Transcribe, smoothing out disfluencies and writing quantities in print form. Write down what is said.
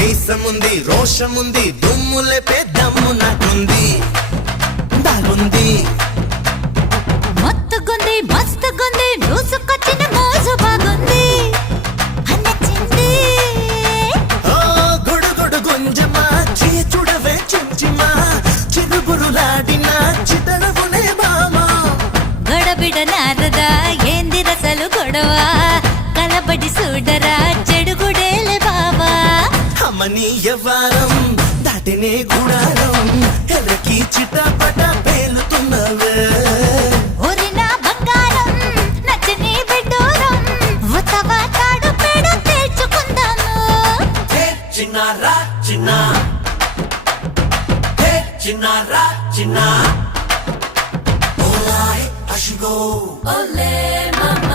మీసముంది రోషముంది దుమ్ములే పెద్దమ్ము నాకుంది దాగుంది మత్తుగుంది మస్తుగుంది దూసుకొచ్చిన మోజు బాగుంది నచ్చింది ఓ గుడుగుడు గుంజమా చూడవే చుంచిమా చిరుగురులాడిన చితడవునే బామా గడబిడ నారదా ఏంది రసలు గొడవ కలబడి చూడరా చెడుగుడేలే బావా అమ్మని యవ్వారం దాటినే గుడారం ఎర్రకి చిటపట పేలుతున్నవే ఒరినా బంగారం నచ్చని బిడ్డూరం ఉతవా తాడు పేడ తేల్చుకుందాము చిన్నారా చిన్న చిన్నారా చిన్న ఓలాయ్ అషిగో ఓలే మమ్మ